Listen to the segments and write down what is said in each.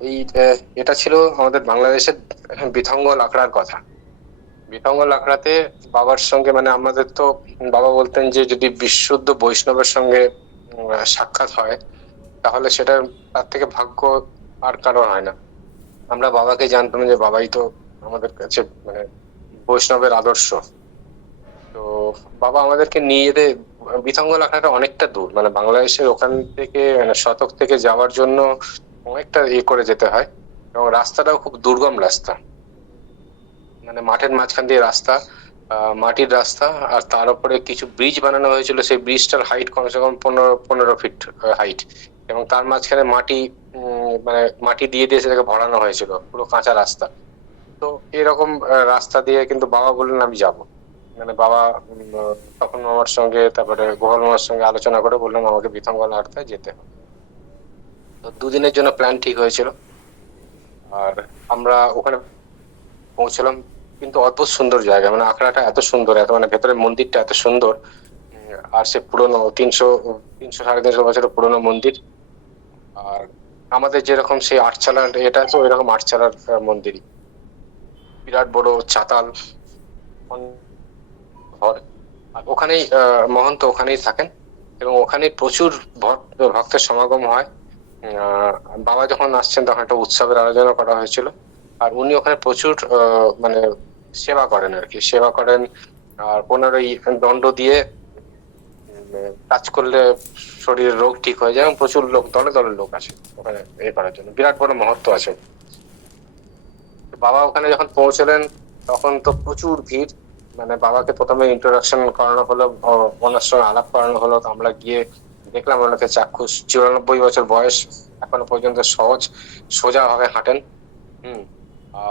এই এটা ছিল আমাদের বাংলাদেশের বিথঙ্গল আখড়ার কথা। বিথঙ্গল আখড়াতে বাবার সঙ্গে মানে আমাদের তো বাবা বলতেন যে যদি বিশুদ্ধ বৈষ্ণবের সঙ্গে সাক্ষাৎ হয় তাহলে সেটা তার থেকে ভাগ্য আর কারো হয় না। আমরা বাবাকে জানতাম যে বাবাই তো আমাদের কাছে মানে বৈষ্ণবের আদর্শ। তো বাবা আমাদেরকে নিয়ে যেতে বিথঙ্গল আখড়াটা অনেকটা দূর, মানে বাংলাদেশের ওখান থেকে মানে শতক থেকে যাওয়ার জন্য অনেকটা করে যেতে হয়, এবং রাস্তাটাও খুব দুর্গম রাস্তা, মানে মাঠের মাঝখান দিয়ে রাস্তা, মাটির রাস্তা। আর তার উপরে কিছু ব্রিজ বানানো হয়েছিল, সেই ব্রিজটার হাইট কমসে কম 15 ফিট হাইট, এবং তার মাঝখানে মাটি মানে মাটি দিয়ে দিয়ে সেটাকে ভরানো হয়েছিল, পুরো কাঁচা রাস্তা। তো এরকম রাস্তা দিয়ে কিন্তু বাবা বললেন আমি যাব। মানে বাবা তখন আমার সঙ্গে, তারপরে গোপাল মামার সঙ্গে আলোচনা করে বললাম আমাকে বিথঙ্গল আড়তে যেতে হবে। তো দুদিনের জন্য প্ল্যান ঠিক হয়েছিল। আর আমরা ওখানে পৌঁছলাম, কিন্তু অদ্ভুত সুন্দর জায়গা, মানে আখড়াটা এত সুন্দর, এত মানে ভেতরে মন্দিরটা এত সুন্দর। আর সে পুরনো 300 300 সাড়ে 300 বছরের পুরনো মন্দির। আর আমাদের যেরকম সেই আটচালার এটা তো ওইরকম আটচালার মন্দিরই, বিরাট বড় চাতাল ঘর। আর ওখানেই মহন্ত ওখানেই থাকেন, এবং ওখানে প্রচুর ভক্তের সমাগম হয়। আহ, বাবা যখন আসছেন তখন একটা উৎসবের আয়োজন করা হয়েছিল। আর উনি ওখানে প্রচুর মানে সেবা করেন আর কি, সেবা করেন। আর ওনার ওই দণ্ড দিয়ে কাজ করলে শরীরের রোগ ঠিক হয়ে যায়, এবং প্রচুর লোক, দলে দলে লোক আসে ওখানে এ করার জন্য, বিরাট বড় মহত্ব আছে। তো বাবা ওখানে যখন পৌঁছলেন তখন তো প্রচুর ভিড়। মানে বাবাকে প্রথমে ইন্ট্রোডাকশন করানো হলো, ওনার সঙ্গে আলাপ করানো হলো। তো আমরা গিয়ে দেখলাম ওনাকে চাক্ষুষ, 94 বছর বয়স, এখনো পর্যন্ত সহজ সোজা ভাবে হাঁটেন। হুম।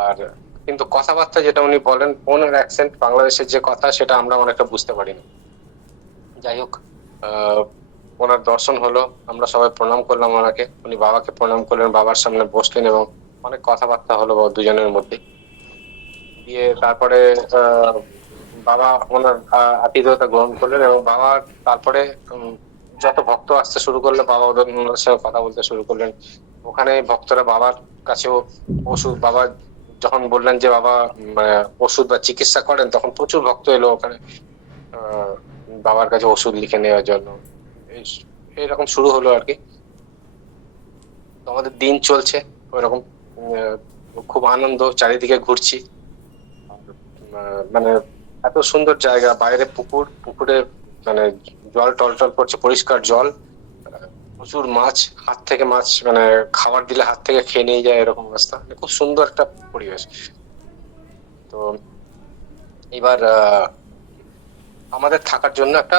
আর কিন্তু কথাবার্তা যেটা উনি বলেন, ওনার অ্যাকসেন্ট বাংলাদেশের যে কথা সেটা আমরা অনেকটা বুঝতে পারি না। যাই হোক, আহ ওনার দর্শন হলো, আমরা সবাই প্রণাম করলাম ওনাকে, উনি বাবাকে প্রণাম করলেন, বাবার সামনে বসলেন, এবং অনেক কথাবার্তা হলো দুজনের মধ্যে। দিয়ে তারপরে আহ বাবা ওনার আতিথেয়তা গ্রহণ করলেন, এবং বাবা তারপরে যত ভক্ত আসতে শুরু করলো বাবা ওনার সঙ্গে কথা বলতে শুরু করলেন। ওখানে ভক্তরা বাবার কাছেও ওষুধ, বাবা যখন বললেন যে বাবা ওষুধ বা চিকিৎসা করেন, তখন প্রচুর ভক্ত এলো ওখানে আহ বাবার কাছে ওষুধ লিখে নেওয়ার জন্য। এই- এইরকম শুরু হলো আর কি। তো আমাদের দিন চলছে ওইরকম, আহ, খুব আনন্দ, চারিদিকে ঘুরছি। আর, মানে এত সুন্দর জায়গা, বাইরে পুকুর, পুকুরে মানে জল টলটল করছে, পরিষ্কার জল। প্রচুর মাছ, হাত থেকে মাছ মানে খাবার দিলে হাত থেকে খেয়ে নিয়ে যায়, এরকম অবস্থা, মানে খুব সুন্দর একটা পরিবেশ। তো এবার আমাদের থাকার জন্য একটা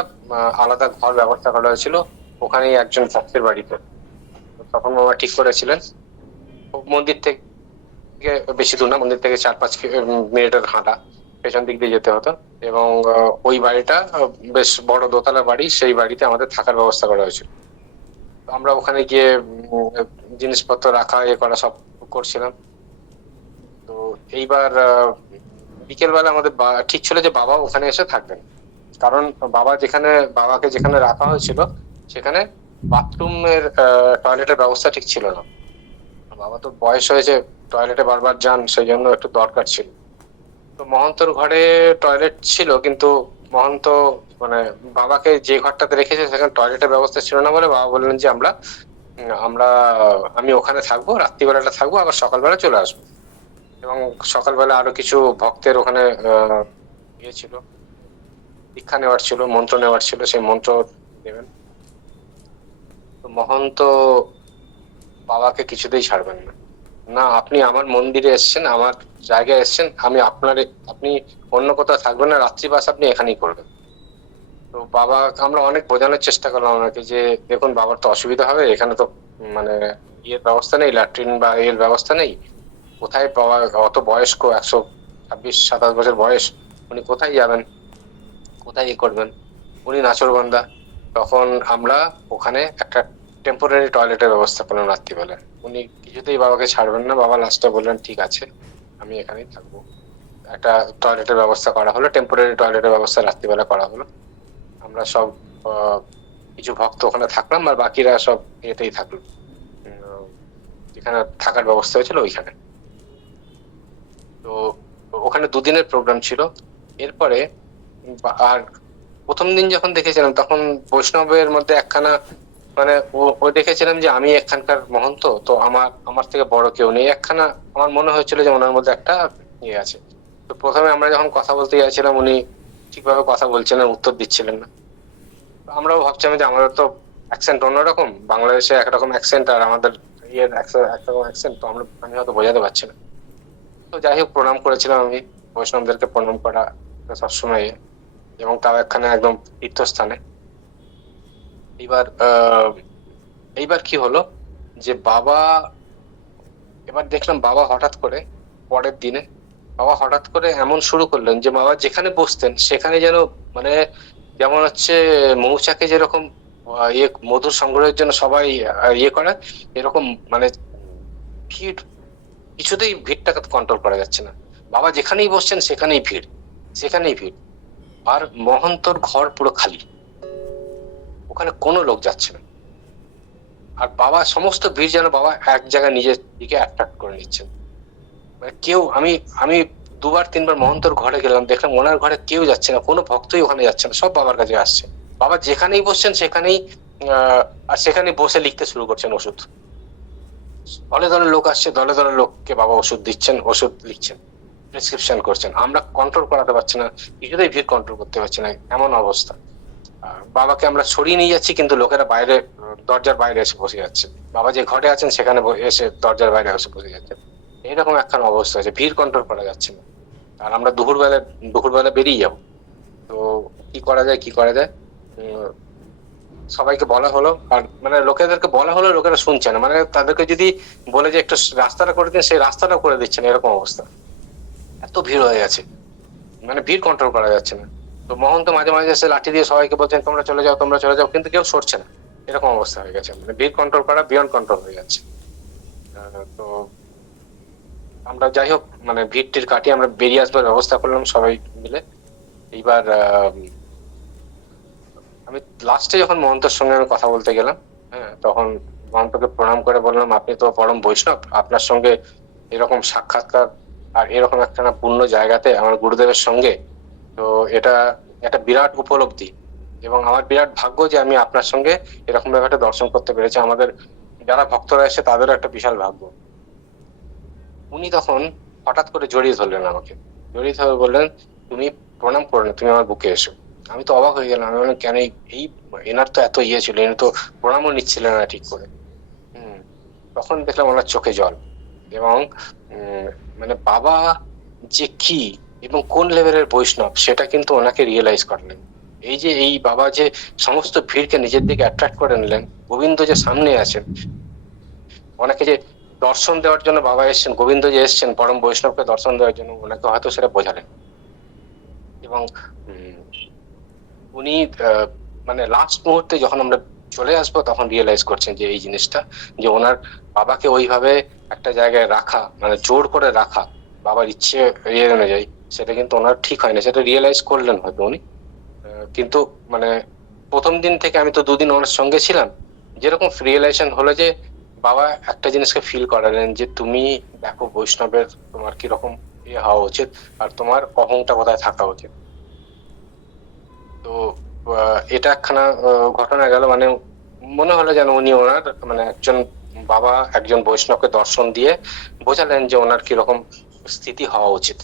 আলাদা ঘর ব্যবস্থা করা হয়েছিল ওখানেই একজন ভক্তের বাড়িতে। তো তখন মামা ঠিক করেছিলেন মন্দির থেকে বেশি দূর না, মন্দির থেকে 4-5 মিনিটের হাঁটা, পেছন দিক দিয়ে যেতে হতো। এবং ওই বাড়িটা বেশ বড় দোতলা বাড়ি, সেই বাড়িতে আমাদের থাকার ব্যবস্থা করা হয়েছিল। তো আমরা ওখানে গিয়ে জিনিসপত্র রাখা এ করা সব করছিলাম। তো এইবার বিকেল বেলা আমাদের ঠিক ছিল যে বাবা ওখানে এসে থাকবেন, কারণ বাবাকে যেখানে রাখা হয়েছিল সেখানে বাথরুমের টয়লেটের ব্যবস্থা ঠিক ছিল না। বাবা তো বয়স হয়েছে, টয়লেটে বারবার যান, সেই জন্য একটু দরকার ছিল। তো মহন্তর ঘরে টয়লেট ছিল, কিন্তু মহন্ত মানে বাবাকে যে ঘরটাতে রেখেছে সেখানে টয়লেটের ব্যবস্থা ছিল না বলে বাবা বললেন যে আমরা আমি ওখানে থাকবো, রাত্রিবেলাটা থাকবো, আবার সকালবেলা চলে আসবো। এবং সকালবেলা আরো কিছু ভক্তের ওখানে ইয়ে ছিল, দীক্ষা নেওয়ার ছিল, মন্ত্র নেওয়ার ছিল, সেই মন্ত্র দেবেন। তো মহন্ত বাবাকে কিছুতেই ছাড়বেন না। না, আপনি আমার মন্দিরে এসেছেন, আমার জায়গায় এসেছেন, আপনি অন্য কোথাও থাকবেন না, রাত্রিবাস আপনি এখানেই করবেন। তো বাবা, আমরা অনেক বোঝানোর চেষ্টা করলাম ওনাকে যে দেখুন বাবার তো অসুবিধা হবে, এখানে তো মানে ইয়ের ব্যবস্থা নেই, ল্যাট্রিন বা এর ব্যবস্থা নেই। কোথায় বাবা, অত বয়স্ক, 126-127 বছর বয়স, উনি কোথায় যাবেন, কোথায় ইয়ে করবেন, উনি নাছোড়বান্দা। তখন আমরা ওখানে একটা টেম্পোরারি টয়লেটের ব্যবস্থা করলাম রাত্রিবেলা। উনি কিছুতেই বাবাকে ছাড়বেন না, বাবা লাস্টে বললেন ঠিক আছে আমি এখানেই থাকবো। একটা টয়লেটের ব্যবস্থা করা হলো, টেম্পোরারি টয়লেটের ব্যবস্থা রাত্রিবেলা করা হলো। আমরা সব আহ, কিছু ভক্ত ওখানে থাকলাম, আর বাকিরা সব এতেই থাকলো, যেখানে থাকার ব্যবস্থা হয়েছিল ওইখানে। তো ওখানে 2 দিনের প্রোগ্রাম ছিল। এরপরে আর প্রথম দিন যখন দেখেছিলাম তখন বৈষ্ণবের মধ্যে একখানা মানে ও দেখেছিলাম যে আমি এখানকার মহন্ত, তো আমার থেকে বড় কেউ নেই, একখানা আমার মনে হয়েছিল যে ওনার মধ্যে একটা ইয়ে আছে। তো প্রথমে আমরা যখন কথা বলতে যাচ্ছিলাম উনি ঠিকভাবে কথা বলছিলেন, উত্তর দিচ্ছিলেন না। আমরাও ভাবছিলাম যে আমাদের তো অ্যাকসেন্ট অন্যরকম, বাংলাদেশে একরকম অ্যাকসেন্ট আর আমাদের ইয়ের একরকম অ্যাকসেন্ট, তো আমি হয়তো বোঝাতে পারছি না। তো যাই হোক প্রণাম করেছিলাম আমি, বৈষ্ণবদেরকে প্রণাম করা সবসময়, এবং তাও একখানে একদম তীর্থস্থানে। এইবার কি হলো যে এবার দেখলাম বাবা হঠাৎ করে পরের দিনে হঠাৎ করে এমন শুরু করলেন যে বাবা যেখানে বসতেন সেখানে যেন মানে যেমন হচ্ছে মৌচাকে যেরকম ইয়ে মধুর সংগ্রহের জন্য সবাই ইয়ে করে, এরকম মানে ভিড়, কিছুতেই ভিড়টাকে কন্ট্রোল করা যাচ্ছে না। বাবা যেখানেই বসছেন সেখানেই ভিড়, সেখানেই ভিড়। আর মহন্তর ঘর পুরো খালি, ওখানে কোনো লোক যাচ্ছে না। আর বাবা সমস্ত ভিড় যেন বাবা এক জায়গায় নিজের দিকে অ্যাট্রাক্ট করে নিচ্ছেন। মানে কেউ আমি আমি 2-3বার মহন্তর ঘরে গেলাম, দেখলাম ওনার ঘরে কেউ যাচ্ছে না, কোনো ভক্তই ওখানে যাচ্ছে না, সব বাবার কাছে আসছে। বাবা যেখানেই বসছেন সেখানেই আর সেখানে বসে লিখতে শুরু করছেন ওষুধ। দলে দলে লোক আসছে, দলে দলে লোককে বাবা ওষুধ দিচ্ছেন, ওষুধ লিখছেন, প্রেসক্রিপশন করছেন। আমরা কন্ট্রোল করাতে পারছি না, কিছুতেই ভিড় কন্ট্রোল করতে পারছি না, এমন অবস্থা। বাবাকে আমরা সরিয়ে নিয়ে যাচ্ছি কিন্তু লোকেরা বাইরে দরজার বাইরে এসে বসে যাচ্ছে। বাবা যে ঘরে আছেন সেখানে এসে দরজার বাইরে এসে বসে যাচ্ছে। এইরকম একখানা অবস্থা আছে, ভিড় কন্ট্রোল করা যাচ্ছে না। আর আমরা দুপুরবেলা বেরিয়ে যাবো। তো কি করা যায় সবাইকে বলা হলো, আর মানে লোকেদেরকে বলা হলো, লোকেরা শুনছে না। মানে তাদেরকে যদি বলে যে একটু রাস্তাটা করে দিন, সেই রাস্তাটা করে দিচ্ছে না, এরকম অবস্থা। এত ভিড় হয়ে গেছে, মানে ভিড় কন্ট্রোল করা যাচ্ছে না। তো মহন্ত মাঝে মাঝে এসে লাঠি দিয়ে সবাইকে বলছেন তোমরা চলে যাও, কিন্তু কেউ সরছে না, এরকম অবস্থা হয়ে গেছে। মানে ভিড় কন্ট্রোল করা বিয়ন্ড কন্ট্রোল হয়ে যাচ্ছে। তো আমরা যাই হোক মানে ভিড় কাটিয়ে আমরা বেরিয়ে আসবার ব্যবস্থা করলাম সবাই মিলে। এইবার আমি লাস্টে যখন মহন্তর সঙ্গে আমি কথা বলতে গেলাম, হ্যাঁ, তখন মহন্তকে প্রণাম করে বললাম আপনি তো পরম বৈষ্ণব, আপনার সঙ্গে এরকম সাক্ষাৎকার আর এরকম একটা পূর্ণ জায়গাতে আমার গুরুদেবের সঙ্গে, তো এটা একটা বিরাট উপলব্ধি, এবং আমার বিরাট ভাগ্য যে আমি আপনার সঙ্গে এরকম ভাবে একটা দর্শন করতে পেরেছি। আমাদের যারা ভক্তরা এসে তাদেরও একটা বিশাল ভাগ্য। উনি তখন হঠাৎ করে জড়িয়ে ধরলেন আমাকে, জড়িয়ে ধরে বললেন তুমি প্রণাম করো না, তুমি আমার বুকে এসো। আমি তো অবাক হয়ে গেলাম, আমি বললাম কেন, এই এনার তো এত ইয়ে ছিল, এনার তো প্রণামও নিচ্ছিলেন না ঠিক করে। তখন দেখলাম ওনার চোখে জল, এবং মানে বাবা যে কি এবং কোন লেভেলের বৈষ্ণব সেটা কিন্তু ওনাকে রিয়েলাইজ করলেন। এই বাবা যে সমস্ত ভিড়কে নিজের দিকে অ্যাট্রাক্ট করে নিলেন, গোবিন্দ যে সামনে আছেন, ওনাকে যে দর্শন দেওয়ার জন্য বাবা এসছেন, গোবিন্দ যে এসছেন পরম বৈষ্ণবকে দর্শন দেওয়ার জন্য, ওনাকে হয়তো সেটা বোঝালেন। এবং উনি মানে লাস্ট মুহূর্তে যখন আমরা চলে আসবো তখন রিয়েলাইজ করছেন যে এই জিনিসটা, যে ওনার বাবাকে ওইভাবে একটা জায়গায় রাখা, মানে জোর করে রাখা বাবার ইচ্ছে অনুযায়ী, সেটা কিন্তু ওনার ঠিক হয় না, সেটা রিয়েলাইজ করলেন হয়তো উনি। কিন্তু মানে প্রথম দিন থেকে আমি তো 2 দিন ওনার সঙ্গে ছিলাম, যেরকম রিয়েলাইজেশন হলো যে বাবা একটা জিনিসকে ফিল করালেন যে তুমি দেখো বৈষ্ণবের তোমার কিরকম ইয়ে হওয়া উচিত, আর তোমার অহংটা কোথায় থাকা উচিত। তো এটা একখানা ঘটনা গেল, মানে মনে হলো যেন উনি ওনার মানে বাবা একজন বৈষ্ণবকে দর্শন দিয়ে বোঝালেন যে ওনার কিরকম স্থিতি হওয়া উচিত।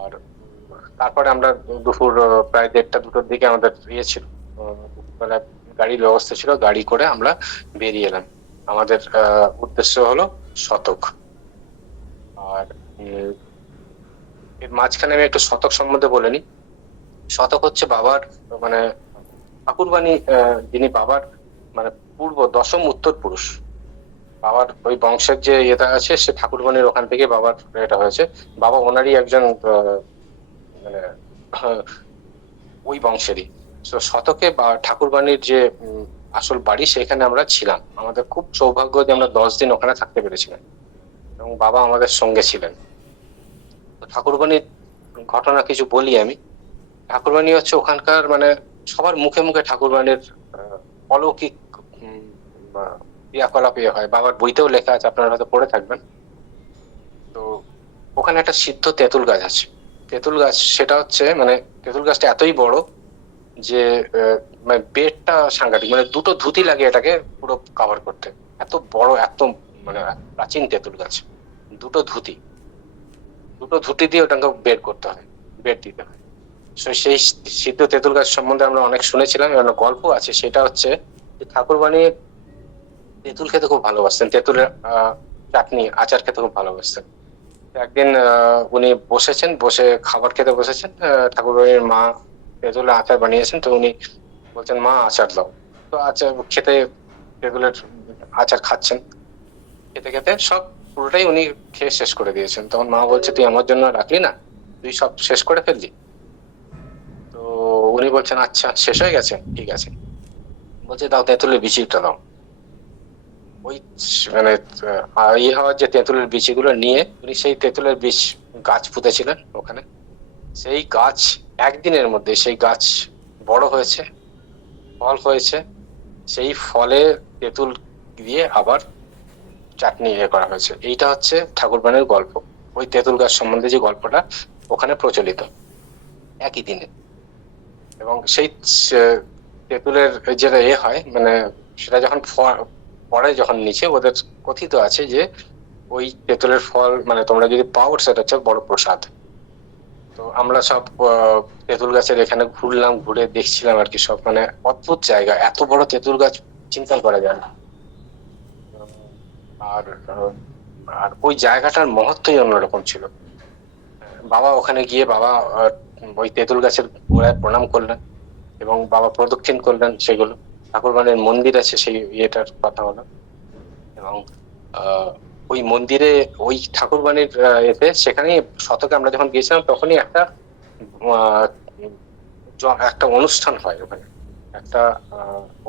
আর তারপরে আমরা দুপুর প্রায় 1:30-2টোর দিকে আমাদের ইয়ে ছিল, মানে গাড়ির ব্যবস্থা ছিল, গাড়ি করে আমরা বেরিয়ে এলাম। আমাদের উদ্দেশ্য হলো শতক। আর এর মাঝখানে আমি একটু শতক সম্বন্ধে বলে নিই। শতক হচ্ছে বাবার মানে ঠাকুরবাণী, যিনি বাবার মানে পূর্ব 10ম উত্তর পুরুষ, বাবার ওই বংশের যে এটা আছে সে ঠাকুরবাণীর ওখান থেকে বাবার এটা হয়েছে। বাবা ওনারই একজন মানে ওই বংশেরই। তো শতকে বা ঠাকুরবাণীর যে আসল বাড়ি সেখানে আমরা ছিলাম। আমাদের খুব সৌভাগ্য যে আমরা 10 দিন ওখানে থাকতে পেরেছিলাম, এবং বাবা আমাদের সঙ্গে ছিলেন। ঠাকুরবাণীর ঘটনা কিছু বলি আমি। ঠাকুরবাণী হচ্ছে ওখানকার মানে সবার মুখে মুখে ঠাকুরবাণীর অলৌকিক ক্রিয়াকলাপ হয়, বাবার বইতেও লেখা আছে, আপনারা হয়তো পড়ে থাকবেন। তো ওখানে একটা সিদ্ধ তেঁতুল গাছ আছে। তেঁতুল গাছ সেটা হচ্ছে মানে তেঁতুল গাছটা এতই বড় যে মানে বেডটা সাংঘাতিক, মানে দুটো ধুতি লাগে এটাকে পুরো কভার করতে। এত বড়, এত মানে প্রাচীন তেঁতুল গাছ, দুটো ধুতি দুটো ধুতি দিয়ে ওটাকে বেড করতে হয়, বেড দিতে হয়। সেই সিদ্ধ তেঁতুল গাছ সম্বন্ধে আমরা অনেক শুনেছিলাম, এবং গল্প আছে। সেটা হচ্ছে ঠাকুরবাণী তেঁতুল খেতে খুব ভালোবাসতেন, তেঁতুলের চাটনি আচার খেতে খুব ভালোবাসতেন। একদিন উনি বসে খাবার খেতে বসেছেন, ঠাকুরবাড়ির মা তেঁতুলের আচার বানিয়েছেন। তো উনি বলছেন, মা আচার দাও। তো আচার খেতে, তেঁতুলের আচার খাচ্ছেন, খেতে খেতে সব পুরোটাই উনি খেয়ে শেষ করে দিয়েছেন। তখন মা বলছে, তুই আমার জন্য রাখলি না, তুই সব শেষ করে ফেললি? তো উনি বলছেন, আচ্ছা শেষ হয়ে গেছে, ঠিক আছে। বলছে, দাও তেঁতুলের বিচিটা দাও। ওই মানে ইয়ে হওয়ার যে তেঁতুলের বিচিগুলো নিয়ে উনি সেই তেঁতুলের বীজ গাছ পুঁতেছিলেন ওখানে। সেই গাছ একদিনের মধ্যে সেই গাছ বড় হয়েছে, ফল হয়েছে। সেই ফলে তেঁতুল দিয়ে আবার চাটনি করা হয়েছে। এইটা হচ্ছে ঠাকুরবাড়ির গল্প। ওই তেঁতুল গাছ সম্বন্ধে যে গল্পটা ওখানে প্রচলিত একই দিনে। এবং সেই তেঁতুলের যেটা হয় মানে সেটা যখন পরে যখন নিচে ওদের কথিত আছে যে ওই তেঁতুলের ফল মানে তোমরা যদি পাও সেটা হচ্ছে বড় প্রসাদ। তো আমরা সব তেঁতুল গাছের এখানে ঘুরলাম, ঘুরে দেখছিলাম আর কি। সব মানে অদ্ভুত জায়গা, এত বড় তেঁতুল গাছ চিন্তা করা যায় না। আর আর ওই জায়গাটার মহত্বই অন্যরকম ছিল। বাবা ওখানে গিয়ে বাবা ওই তেঁতুল গাছের গোড়ায় প্রণাম করলেন এবং বাবা প্রদক্ষিণ করলেন সেগুলো। ঠাকুরবাড়ির মন্দির আছে, সেই ইয়েটার কথা হলো। এবং ওই মন্দিরে ওই ঠাকুরবাড়ির এতে সেখানে শতকে আমরা যখন গিয়েছিলাম তখনই একটা একটা অনুষ্ঠান হয় ওখানে। একটা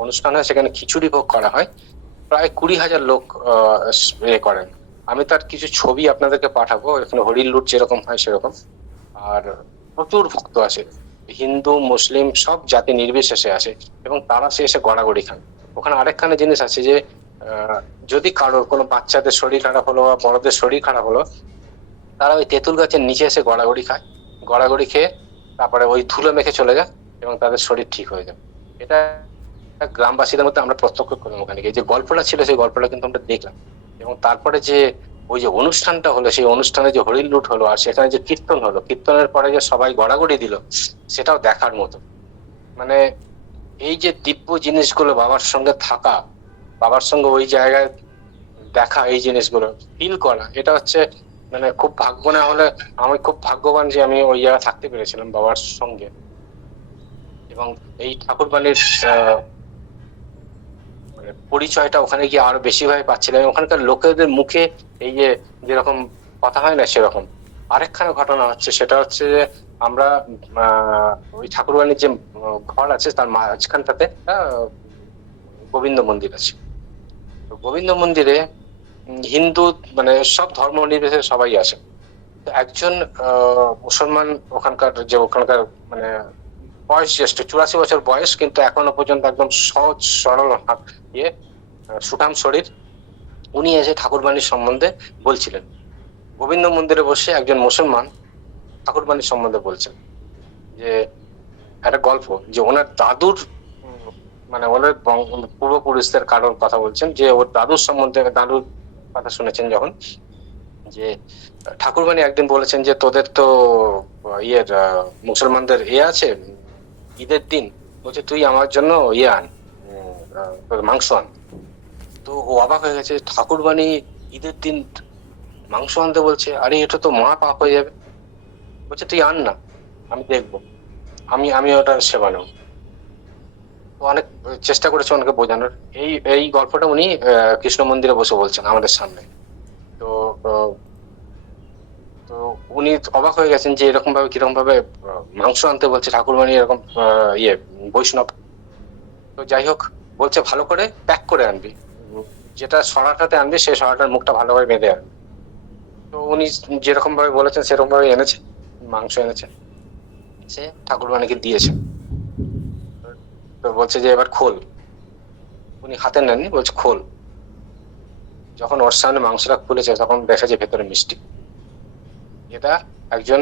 অনুষ্ঠান হয়, সেখানে খিচুড়ি ভোগ করা হয়। প্রায় 20,000 লোক করেন। আমি তার কিছু ছবি আপনাদেরকে পাঠাবো। এখানে হরির লুট যেরকম হয় সেরকম। আর প্রচুর ভক্ত আসে, হিন্দু মুসলিম সব জাতি নির্বিশেষে আসে, এবং তারা সে এসে গড়াগড়ি খান। ওখানে আরেকখানে জিনিস আছে যে যদি কারোর কোনো বাচ্চাদের শরীর খারাপ হলো বা বড়দের শরীর খারাপ হলো, তারা ওই তেঁতুল গাছের নিচে এসে গড়াগড়ি খায়। গড়াগড়ি খেয়ে তারপরে ওই ধুলো মেখে চলে যায় এবং তাদের শরীর ঠিক হয়ে যায়। এটা গ্রামবাসীদের মধ্যে আমরা প্রত্যক্ষ করলাম। ওখানে গিয়ে যে গল্পটা ছিল সেই গল্পটা কিন্তু আমরা দেখলাম। এবং তারপরে যে ওই যে অনুষ্ঠানটা হলো, সেই অনুষ্ঠানে যে হরিল লুট হলো আর সেখানে যে কীর্তন হলো, কীর্তনের পরে যে সবাই গড়াগড়ি দিল, সেটাও দেখার মতো। মানে এই যে দিব্য জিনিসগুলো, বাবার সঙ্গে থাকা, বাবার সঙ্গে ওই জায়গায় দেখা, এই জিনিসগুলো ফিল করা, এটা হচ্ছে মানে খুব ভাগ্য না হলে আমি খুব ভাগ্যবান যে আমি ওই জায়গায় থাকতে পেরেছিলাম বাবার সঙ্গে। এবং এই ঠাকুরবাড়ির মানে পরিচয়টা ওখানে গিয়ে আরো বেশি ভাবে পাচ্ছিলাম। ওখানকার লোকেদের মুখে এই যে যেরকম কথা হয় না সেরকম। আরেকখানে ঘটনা হচ্ছে, সেটা হচ্ছে যে আমরা ওই ঠাকুরবাড়ির যে ঘর আছে তার মাঝখানটাতে গোবিন্দ মন্দির আছে। তো গোবিন্দ মন্দিরে হিন্দু মানে সব ধর্ম নির্বিশেষে সবাই আসে। তো একজন মুসলমান ওখানকার মানে বয়স জ্যেষ্ঠ, 84 বছর বয়স, কিন্তু এখনো পর্যন্ত একদম সহজ সরল ইয়ে সুঠাম শরীর। উনি এসে ঠাকুরবাড়ির সম্বন্ধে বলছিলেন। গোবিন্দ মন্দিরে বসে একজন মুসলমান ঠাকুরবাড়ির সম্বন্ধে বলছেন যে একটা গল্প, যে ওনার দাদুর মানে ওনার পূর্বপুরুষদের কারোর কথা বলছেন, যে ওর দাদুর সম্বন্ধে, দাদুর কথা শুনেছেন যখন, যে ঠাকুরবাড়ি একদিন বলেছেন যে তোদের তো মুসলমানদের আছে ঈদের দিন, বলছে তুই আমার জন্য আন, মাংস আন। তো ও অবাক হয়ে গেছে, ঠাকুরবাড়ি ঈদের দিন মাংস আনতে বলছে, আরে এটা তো মহা পাপ হয়ে যাবে। বলছে তুই আন না, আমি দেখবো, আমি ওটা সেবা নেব। তো অনেক চেষ্টা করেছে ওনাকে বোঝানোর। এই গল্পটা উনি কৃষ্ণ মন্দিরে বসে বলছেন আমাদের সামনে। তো তো উনি অবাক হয়ে গেছেন যে এরকম ভাবে কিরকম ভাবে মাংস আনতে বলছে ঠাকুরবাড়ি, এরকম বৈষ্ণব। তো যাই হোক, বলছে ভালো করে প্যাক করে আনবি, যেটা সরাটাতে আনবি সেই সরাটার মুখটা ভালোভাবে বেঁধে আনবি। তো উনি যেরকম ভাবে বলেছেন সেরকম ভাবে এনেছে, মাংস এনেছে, সে ঠাকুরবাড়িকে দিয়েছে। তো বলছে যে এবার খোল। উনি হাতে নেননি, বলছে খোল। যখন ওর সামনে মাংসটা খুলেছে তখন দেখা যায় ভেতরে মিষ্টি। এটা একজন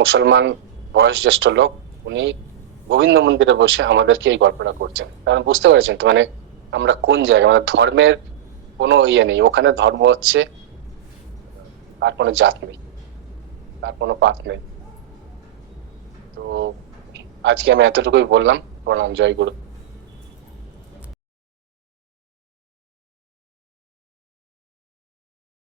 মুসলমান বয়োজ্যেষ্ঠ লোক, উনি গোবিন্দ মন্দিরে বসে আমাদেরকে এই গল্পটা করছেন। কারণ বুঝতে পেরেছেন তো, মানে আমরা কোন জায়গায়, মানে ধর্মের কোনো ইয়ে নেই ওখানে। ধর্ম হচ্ছে, তার কোনো জাত নেই, তার কোনো পাত নেই। তো আজকে আমি এতটুকুই বললাম। প্রণাম, জয় গুরু।